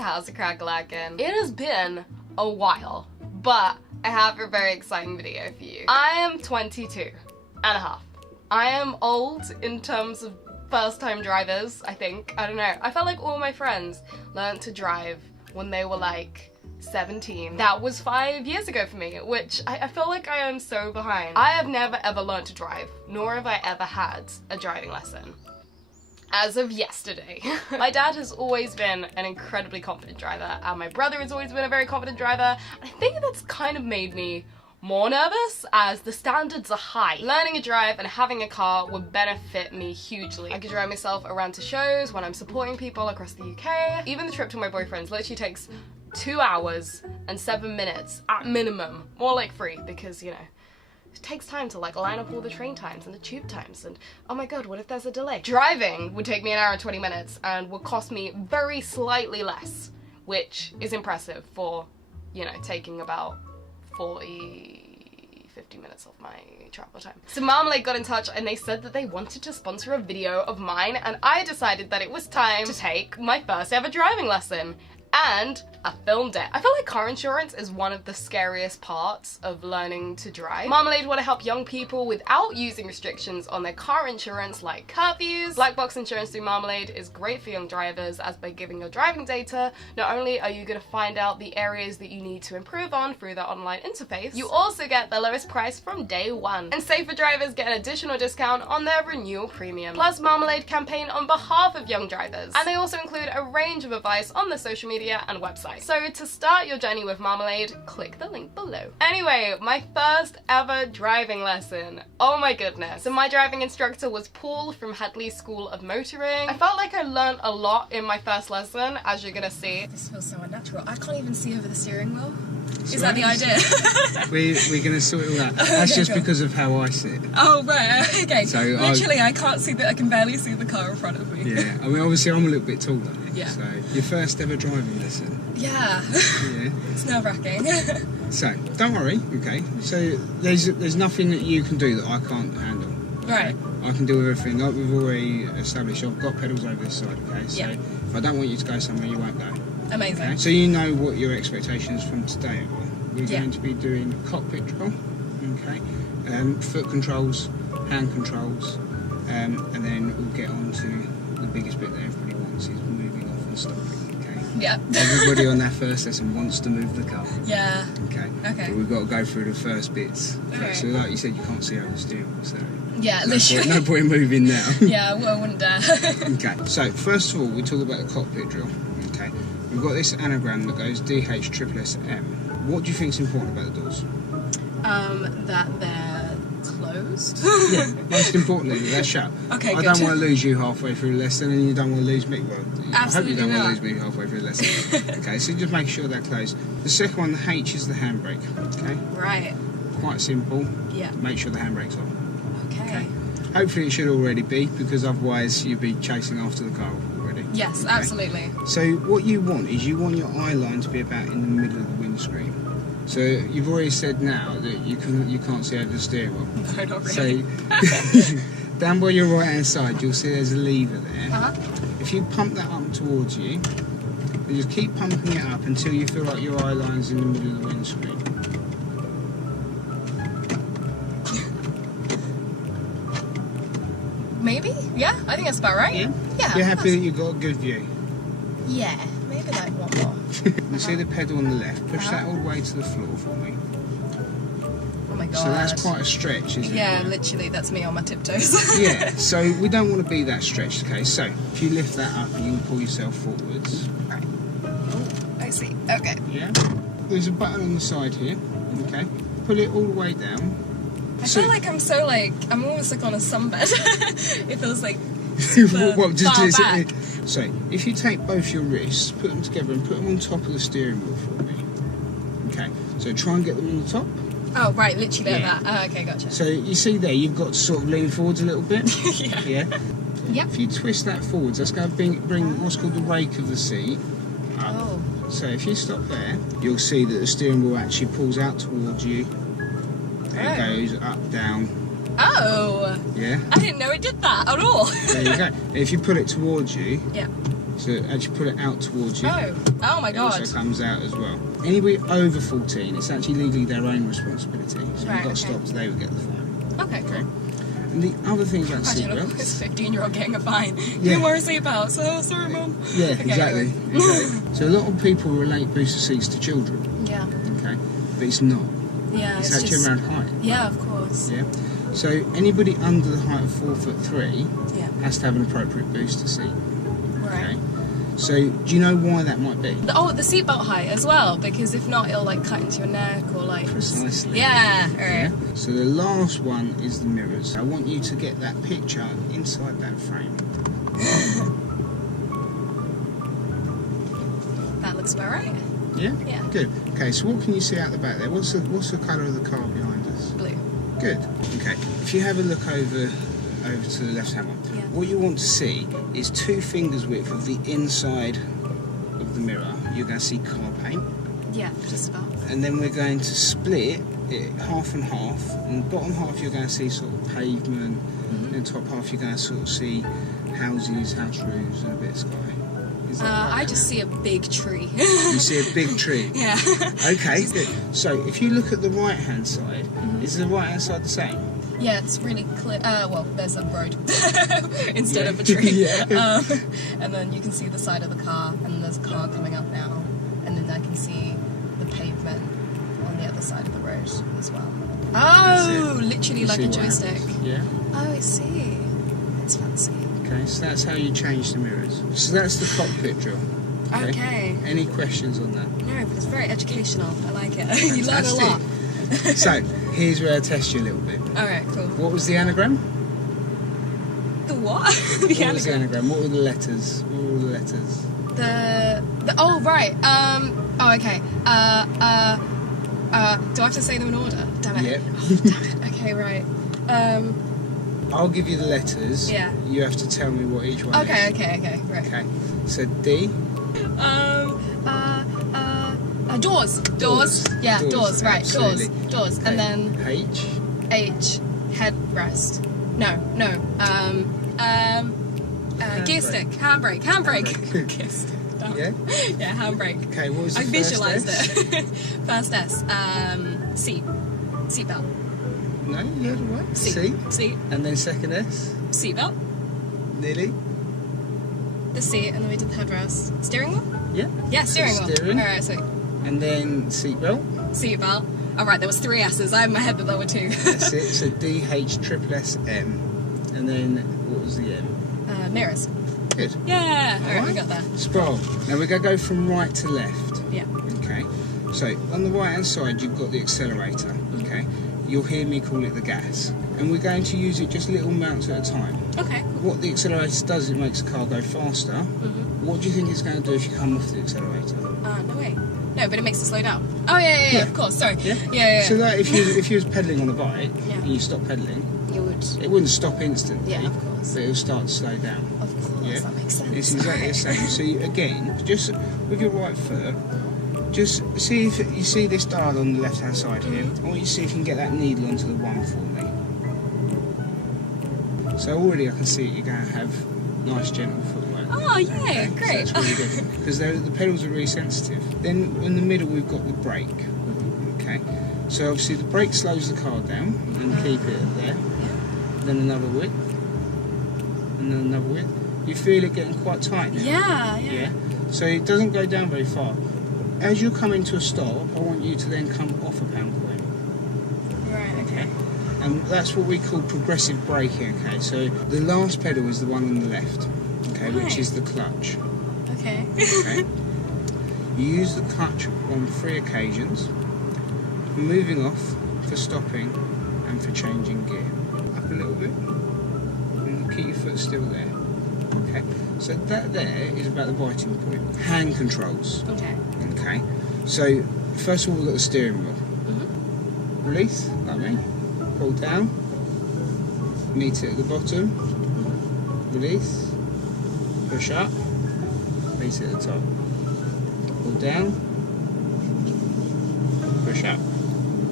how's it crack-a-lackin'? It has been a while, but I have a very exciting video for you. I am 22 and a half. I am old in terms of first-time drivers, I think. I don't know. I felt like all my friends learned to drive when they were like 17. That was 5 years ago for me, which I feel like I am so behind. I have never ever learned to drive, nor have I ever had a driving lesson. As of yesterday. My dad has always been an incredibly confident driver, and my brother has always been a very confident driver. I think that's kind of made me more nervous, as the standards are high. Learning a drive and having a car would benefit me hugely. I could drive myself around to shows when I'm supporting people across the UK. Even the trip to my boyfriend's literally takes 2 hours and 7 minutes at minimum. More like 3, because, you know, it takes time to like line up all the train times and the tube times, and oh my god, what if there's a delay? Driving would take me 1 hour and 20 minutes and would cost me very slightly less, which is impressive for, you know, taking about 50 minutes off my travel time. So Marmalade got in touch and they said that they wanted to sponsor a video of mine, and I decided that it was time to take my first ever driving lesson. And I filmed it. I feel like car insurance is one of the scariest parts of learning to drive. Marmalade want to help young people without using restrictions on their car insurance like curfews. Black box insurance through Marmalade is great for young drivers, as by giving your driving data, not only are you going to find out the areas that you need to improve on through their online interface, you also get the lowest price from day one. And safer drivers get an additional discount on their renewal premium. Plus, Marmalade campaign on behalf of young drivers. And they also include a range of advice on their social media and website. So to start your journey with Marmalade, click the link below. Anyway, my first ever driving lesson. Oh my goodness. So my driving instructor was Paul from Leadley School of Motoring. I felt like I learned a lot in my first lesson, as you're gonna see. This feels so unnatural. I can't even see over the steering wheel. Is that the idea? we're going to sort it all out. That's just because of how I sit. Oh, right, okay. So literally, I can't see I can barely see the car in front of me. Yeah, I mean, obviously I'm a little bit taller. Yeah. So, your first ever driving lesson. Yeah. Yeah. It's nerve-wracking. So, don't worry, okay? So, there's nothing that you can do that I can't handle. Okay? Right. I can do everything. Like we've already established, I've got pedals over this side, okay? So, yeah. if I don't want you to go somewhere, you won't go. Amazing. Okay? So you know what your expectations from today are. We're yeah. going to be doing cockpit drill, okay? Foot controls, hand controls, and then we'll get on to the biggest bit that everybody wants, is moving off and stopping, okay? Yeah. Everybody on that first lesson wants to move the car. Yeah. Okay. Okay. But we've got to go through the first bits. Okay. Right. So like you said, you can't see over the steering wheel, so yeah, no point in moving now. Yeah, well, I wouldn't dare. Okay, so first of all, we talk about the cockpit drill. Okay, we've got this anagram that goes DHSSM. What do you think is important about the doors? That they're closed. Yeah, most importantly, they're shut. Okay, I good. don't want to lose you halfway through the lesson, and you don't want to lose me. Well, Absolutely I hope you don't not. want to lose me halfway through the lesson. Okay, so just make sure they're closed. The second one, the H, is the handbrake. Okay. Right. Quite simple. Yeah. Make sure the handbrake's on. Okay. Hopefully it should already be, because otherwise you'd be chasing after the car already. Yes, Okay? absolutely. So what you want is you want your eye line to be about in the middle of the windscreen. So you've already said now that you can't see over the steering wheel. No, not really. So down by your right hand side you'll see there's a lever there. Uh-huh. If you pump that up towards you, and just keep pumping it up until you feel like your eye line's in the middle of the windscreen. Maybe? Yeah, I think that's about right. Yeah? Yeah. You're happy that you've got a good view? Yeah, maybe like one more. You see the pedal on the left, push that all the way to the floor for me. Oh my god. So that's quite a stretch, isn't it? Yeah, literally, that's me on my tiptoes. Yeah, so we don't want to be that stretched, okay? So if you lift that up and you can pull yourself forwards. Right. Oh, I see. Okay. Yeah. There's a button on the side here, okay? Pull it all the way down. I feel like I'm almost like on a sunbed. It feels like Well, just far do back. it. So if you take both your wrists, put them together and put them on top of the steering wheel for me. Okay, so try and get them on the top. Oh, right, literally like Yeah. that. Oh, okay, gotcha. So you see there, you've got to sort of lean forwards a little bit. Yeah. Yeah. Yep. If you twist that forwards, that's going to bring what's called the rake of the seat up. Oh. So if you stop there, you'll see that the steering wheel actually pulls out towards you. There it goes, up, down. Oh. Yeah. I didn't know it did that at all. There you go. And if you put it towards you, Yeah. So as you put it out towards you, oh my it god. also comes out as well. Anybody over 14, it's actually legally their own responsibility. So if you got stopped, they would get the fine. Okay, cool. And the other thing about Imagine this seatbelts... 15-year-old getting a fine. Yeah. You wear a seatbelt, so sorry, Mum. Yeah, Okay, exactly. So a lot of people relate booster seats to children. Yeah. Okay, but it's not. Yeah, It's actually just... around height. Yeah, of course. Yeah. So anybody under the height of 4'3" has to have an appropriate booster seat. Right. Okay. So do you know why that might be? The seatbelt height as well, because if not, it'll like cut into your neck or like. Precisely. Yeah. Alright. Yeah. So the last one is the mirrors. I want you to get that picture inside that frame. That looks about right. Yeah. Yeah. Good. Okay. So what can you see out the back there? What's the colour of the car behind us? Blue. Good. Okay. If you have a look over to the left-hand one, what you want to see is 2 fingers width of the inside of the mirror. You're going to see car paint. Yeah, just about. And then we're going to split it half and half. And the bottom half you're going to see sort of pavement, and the top half you're going to sort of see houses, house roofs, and a bit of sky. Is that right? I just see a big tree. You see a big tree. Yeah. Okay. Good. So if you look at the right-hand side, is the right-hand side the same? Yeah, it's really clear. Well, there's a road instead of a tree. Yeah. And then you can see the side of the car, and there's a car coming up now, and then I can see the pavement on the other side of the road as well. Oh, literally like a joystick. Yeah. Oh, I see. It's fancy. Okay, so that's how you change the mirrors. So that's the cockpit drill. Okay. Any questions on that? No, but it's very educational. I like it. You learn a lot. So, here's where I test you a little bit. Alright, cool. What was the anagram? The what? What was the anagram? What were the letters? What were all the letters? Oh, right. Oh, okay. Do I have to say them in order? Damn it. Yep. Oh, damn it. Okay, right. I'll give you the letters. Yeah. You have to tell me what each one is. Okay, right. Okay. So D. Doors. Yeah, doors, right. Absolutely. Doors. Okay. And then H. Headrest. No. Gear stick. Handbrake. Gear stick. Damn. Yeah? Yeah, handbrake. Okay, what was the I first visualised S? it. First S. Seatbelt. No, you had it right. Seat. And then second S. Seatbelt. Nearly. The seat, and then we did the headrest. Steering wheel? Yeah. Yeah, steering wheel. Steering. Alright, sweet. And then seatbelt. Seatbelt. Alright, there was 3 S's. I had in my head that there were 2. That's it. So D, H, triple S, M. And then what was the M? Mirrors. Good. Yeah. Alright, we got that. Spot on. Now we're going to go from right to left. Yeah. Okay. So on the right hand side you've got the accelerator. Okay. You'll hear me call it the gas. And we're going to use it just little amounts at a time. Okay. What the accelerator does is it makes the car go faster. What do you think it's going to do if you come off the accelerator? No way. No, but it makes it slow down. Oh yeah, of course. Sorry. Yeah. So like if you was pedalling on a bike and you stop pedalling, it wouldn't stop instantly. Yeah, of course. But it'll start to slow down. Of course, that makes sense. It's exactly the same. So again, just with your right foot, just see if you see this dial on the left hand side here. I want you to see if you can get that needle onto the 1 for me. So already I can see you're going to have nice gentle footwork. Oh yeah, okay? great. So that's really good because the pedals are really sensitive. Then in the middle we've got the brake. Okay. So obviously the brake slows the car down and keep it there. Then another width. And then another width. You feel it getting quite tight now. Yeah. So it doesn't go down very far. As you come into a stop, I want you to then come off a pound point. Right, okay. And that's what we call progressive braking, okay? So the last pedal is the one on the left, okay, which is the clutch. Okay. Okay. You use the clutch on 3 occasions, for moving off, for stopping, and for changing gear. Up a little bit, and keep your foot still there. Okay. So that there is about the biting point. Hand controls. Okay. Okay, so first of all we've got the steering wheel. Release, like me. Pull down. Meet it at the bottom. Release. Push up. Meet it at the top. Pull down. Push up.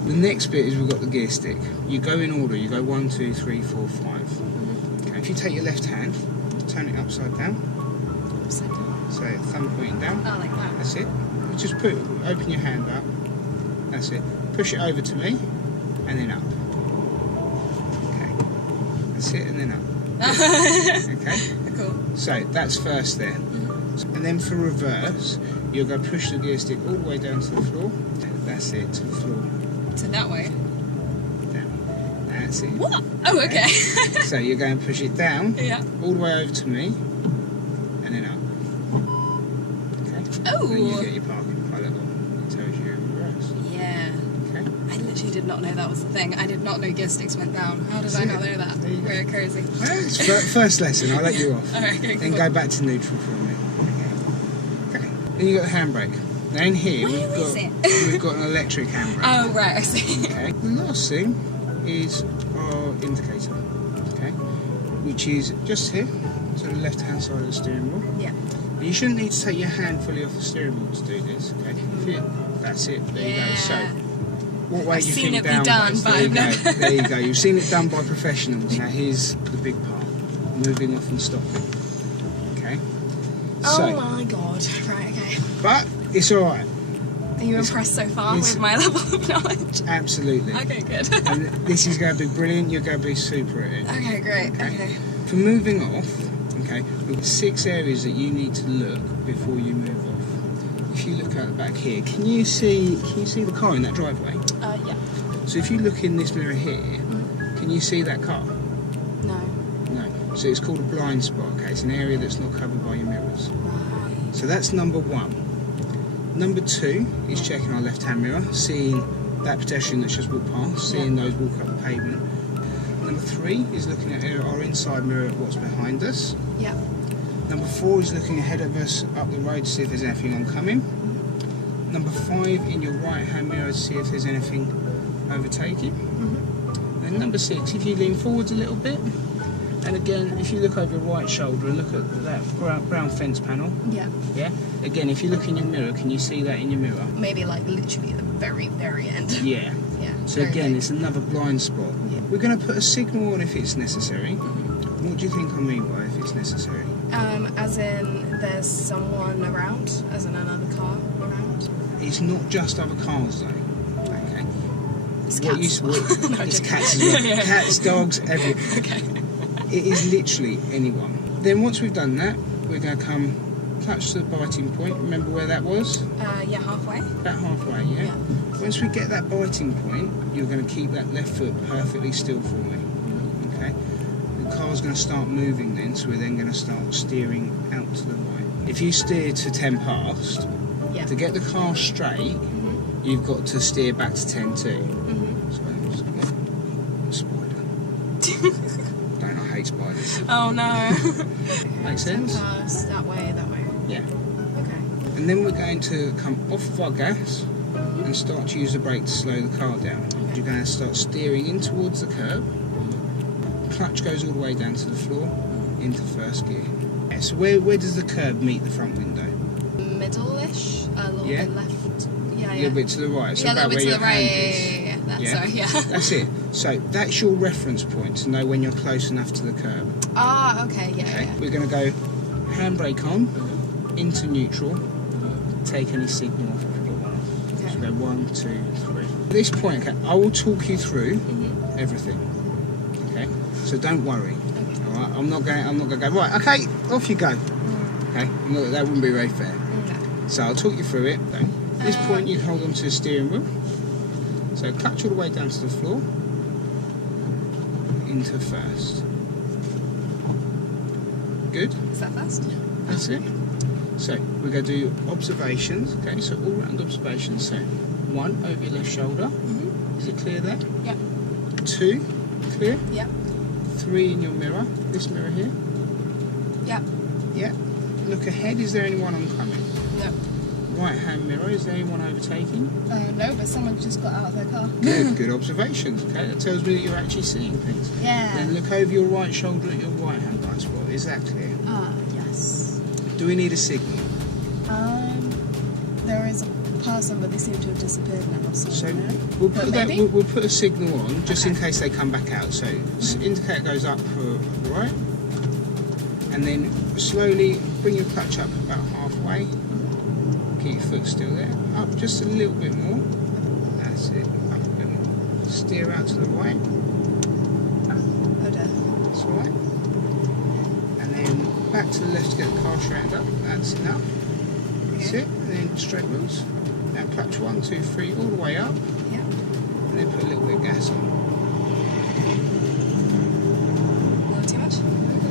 The next bit is we've got the gear stick. You go in order. You go 1, 2, 3, 4, 5. Okay. If you take your left hand, turn it upside down. Upside down. So thumb pointing down. Oh, like that. That's it. Just open your hand up. That's it. Push it over to me, and then up. Okay. That's it, and then up. Okay. Cool. So that's first there. And then for reverse, you're going to push the gear stick all the way down to the floor. That's it, to the floor. So that way. Down. That's it. What? Oh, okay. So you're going to push it down, Yeah. all the way over to me, and then up. Okay. Oh. Then you get your parking pilot on. It tells you reverse. Yeah. Okay. I literally did not know that was the thing. I did not know gear sticks went down. How did I not know that? There you go. We're crazy. Well, it's first lesson. I'll let you off. Alright, okay, Then cool. go back to neutral for a minute. Okay. Then you've got the handbrake. Now in here Where is it? we've got an electric handbrake. Oh, right, I see. Okay. The last thing is our indicator. Okay. Which is just here, to the left hand side of the steering wheel. Yeah. You shouldn't need to take your hand fully off the steering wheel to do this. Okay. That's it. There you go. So what way I've do you seen think it be down done, goes? but There you I've go. never- There you go. You've seen it done by professionals. Now here's the big part: moving off and stopping. Okay. Oh So, my god. Right, okay. but it's all right. Are you It's- impressed so far it's- with my level of knowledge? Absolutely. Okay, good. And this is going to be brilliant. You're going to be super at it. Okay, great. Okay. For moving off, okay, we've got 6 areas that you need to look before you move off. If you look out the back here, can you see the car in that driveway? Yeah. So if you look in this mirror here, can you see that car? No. No. So it's called a blind spot, okay? It's an area that's not covered by your mirrors. Right. So that's number 1. Number 2 is checking our left-hand mirror, seeing that pedestrian that's just walked past, seeing those walk up the pavement. Number 3 is looking at our inside mirror at what's behind us. Yeah. Number 4 is looking ahead of us up the road to see if there's anything oncoming. Number 5 in your right-hand mirror to see if there's anything overtaking. And number 6, if you lean forwards a little bit, and again, if you look over your right shoulder and look at that brown fence panel, Yeah. yeah. Again, if you look in your mirror, can you see that in your mirror? Maybe like literally at the very, very end. Yeah. Yeah. So very again, big. it's another blind spot. Yeah. We're going to put a signal on if it's necessary. What do you think I mean by if it's necessary? As in there's someone around, as in another car around. It's not just other cars though. Okay. It's What cats. you- No, it's joking. cats as well. Yeah. Cats, dogs, everything. Okay. It is literally anyone. Then once we've done that, we're going to come clutch to the biting point. Remember where that was? Yeah, halfway. About halfway, yeah? Yeah. Once we get that biting point, you're going to keep that left foot perfectly still for me. Okay? The car's going to start moving then, so we're then going to start steering out to the right. If you steer to 10 past, Yeah. to get the car straight, you've got to steer back to 10 too. So just get a spider. Don't I hate spiders? Oh no. Makes sense? Past, that way, that way. Yeah. Okay. And then we're going to come off of our gas and start to use the brake to slow the car down. You're going to start steering in towards the curb. Clutch goes all the way down to the floor into first gear. Yeah, so where does the curb meet the front window? Middle-ish, a little Yeah? bit left. Yeah, A yeah. little bit to the right, so Yeah, a about little where bit to your the right. hand is. Yeah. That's Yeah? sorry, yeah. That's it. So that's your reference point to know when you're close enough to the curb. Ah, okay, yeah, Okay, yeah. we're going to go handbrake on, into neutral, take any signal off if you've got one off. Okay. So go 1, 2, 3. At this point, okay, I will talk you through everything. Okay, so don't worry. All right, I'm not going to go right. Okay, off you go. Okay, that wouldn't be very fair. No. So I'll talk you through it. Though. At this point, you hold on to the steering wheel. So clutch all the way down to the floor. Into first. Good. Is that fast? That's it. So we're going to do observations. Okay, so all round observations. So 1 over your left shoulder. Is it clear there? Yeah. 2 clear. Yeah. 3 in your mirror. This mirror here. Yeah. Yeah. Look ahead. Is there anyone oncoming? No. Right hand mirror. Is there anyone overtaking? No, but someone just got out of their car. Good observations. Okay, that tells me that you're actually seeing things. Yeah. Then look over your right shoulder at your right hand blind spot. Is that clear? Yes. Do we need a signal? There is a person, but they seem to have disappeared now. So no. we'll But put that. maybe? We'll put a signal on just in Okay. case they come back out. So indicator goes up for right, and then slowly bring your clutch up about halfway. Keep your foot still there. Up just a little bit more. That's it. Up a bit more. Steer out to the right. Oh dear. That's all right. And then back to the left to get the car straightened up. That's enough. That's it. And then straight wheels. Now clutch 1, 2, 3 all the way up. Yeah. And then put a little bit of gas on. Not too much?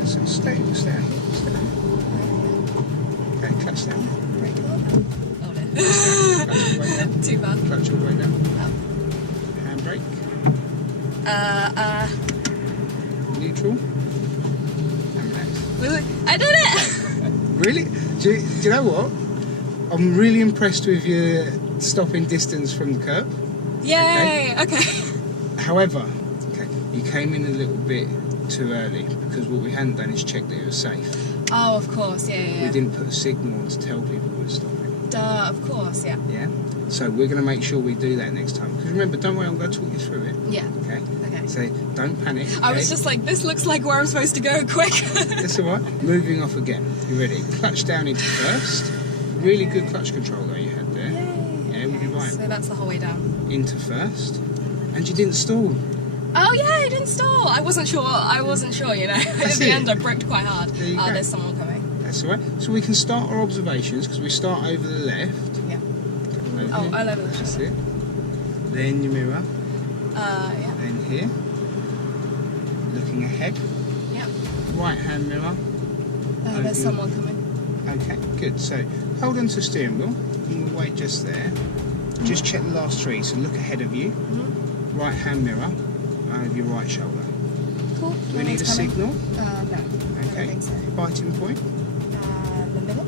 So stay out here. Stay out here. Okay, clutch down. Brake on. Oh no. Clutch all the way down. Too bad. Clutch all the way down. Up. Handbrake. Neutral. And left. I did it! Really? Do you know what? I'm really impressed with your stopping distance from the curb. Yay! Okay. However, you came in a little bit too early because what we hadn't done is check that it was safe. Oh, of course, yeah. We didn't put a signal on to tell people we were stopping. Duh, of course, yeah. Yeah? So we're going to make sure we do that next time. Because remember, don't worry, I'm going to talk you through it. Yeah. Okay? Okay. So don't panic. I was just like, this looks like where I'm supposed to go, quick. That's alright. Moving off again. You ready? Clutch down into first. Really good clutch control though you had there. Yay. Yeah, we'll be right. So that's the whole way down. Into first. And you didn't stall. Oh yeah, I didn't stall. I wasn't sure, you know. At the end I braked quite hard. There you go. There's someone coming. That's alright. So we can start our observations because we start over the left. Yeah. Over Oh, here. I love it. That's it. Then your mirror. Yeah. Then here. Looking ahead. Yeah. Right hand mirror. There's someone coming. Okay, good. So hold on to the steering wheel and we'll wait just there. Just check the last three. So look ahead of you. Right hand mirror over your right shoulder. Cool. Do we need a signal? No. I Okay. don't think so. Biting point. The middle.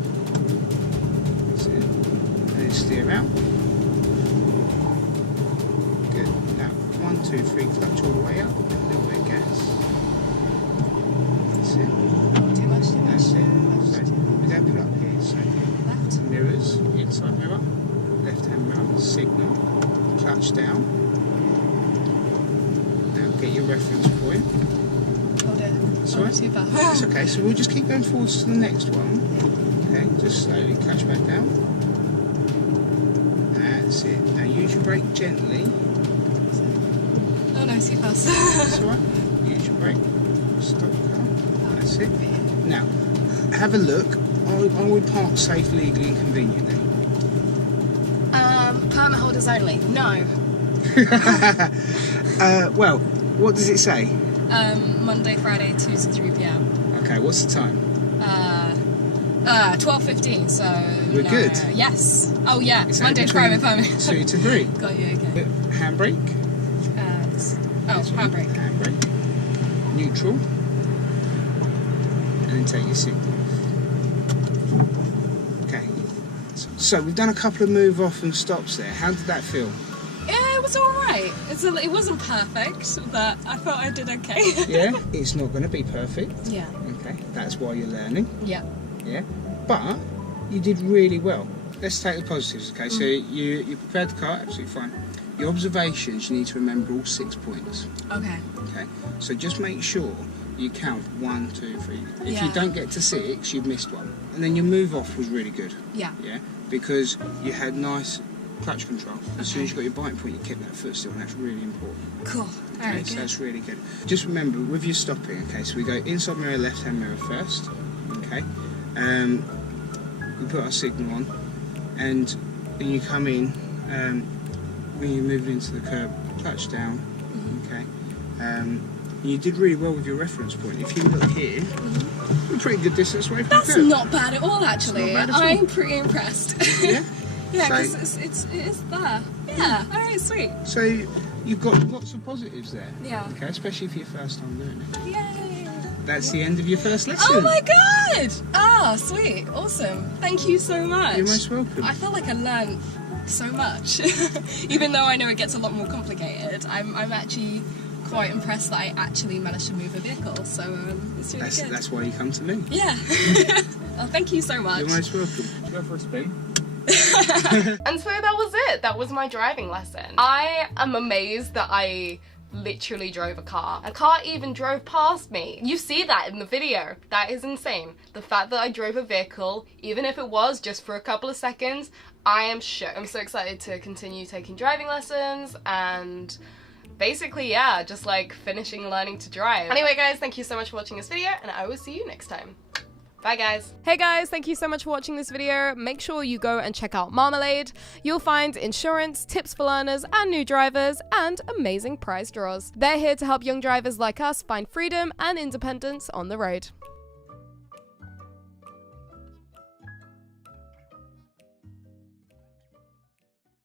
That's it. And then steer out. Good. Now, 1, 2, 3, clutch all the way up. And a little bit of gas. That's it. Too much, too much. That's it. Too So, much. we're going to put up here. So, Left. mirrors, inside mirror, left hand mirror, signal, clutch down. Now get your reference point. Oh dear. Sorry? Too far. That's okay, so we'll just keep going forwards to the next one. Okay, just slowly clutch back down. That's it. Now use your brake gently. Oh no, too fast. That's alright. Use your brake. Stop the car. That's it. Now, have a look. Are we parked safe, legally and conveniently? Permit holders only. No. Well, what does it say? Monday, Friday, 2 to 3 p.m. Okay, what's the time? 12:15. So We're no. good. Yes. Oh yeah. It's Monday to Friday permit. 2 to 3. Got you. Okay. Handbrake. Handbrake. Handbrake. Neutral. And then take your signal off. Okay. So we've done a couple of move off and stops there. How did that feel? Yeah, it was alright. It wasn't perfect, but I thought I did okay. Yeah? It's not going to be perfect. Yeah. Okay. That's why you're learning. Yeah. Yeah. But you did really well. Let's take the positives, okay? So you prepared the car, absolutely fine. Your observations, you need to remember all 6 points. Okay. Okay. So just make sure you count 1, 2, 3. If Yeah. you don't get to 6, you've missed one. And then your move off was really good. Yeah. Yeah. Because you had nice clutch control. As soon as you got your biting point, you kept that foot still, and that's really important. Cool. Okay, Very so good. that's really good. Just remember, with your stopping, okay, so we go inside mirror, left hand mirror first, okay, we put our signal on, and then you come in, when you're moving into the curb, clutch down, okay, you did really well with your reference point. If you look here, we're a pretty good distance away from That's the curb. not bad at all, actually. It's not bad at all. I'm pretty impressed. Yeah? Yeah, So- because it is there. Yeah, alright, sweet. So you've got lots of positives there. Yeah. Okay, especially for your first time doing it. Yay! That's the end of your first lesson. Oh my god! Ah, sweet, awesome. Thank you so much. You're most welcome. I feel like I learned so much. Even though I know it gets a lot more complicated, I'm actually quite impressed that I actually managed to move a vehicle, so it's really good. That's why you come to me. Yeah. Well, thank you so much. You're most welcome. Go for a spin. And so that was it. That was my driving lesson. I am amazed that I literally drove a car. A car even drove past me. You see that in the video. That is insane. The fact that I drove a vehicle, even if it was just for a couple of seconds, I am shook. I'm so excited to continue taking driving lessons and basically, yeah, just like finishing learning to drive. Anyway guys, thank you so much for watching this video and I will see you next time. Bye guys. Hey guys, thank you so much for watching this video. Make sure you go and check out Marmalade. You'll find insurance, tips for learners and new drivers, and amazing prize draws. They're here to help young drivers like us find freedom and independence on the road.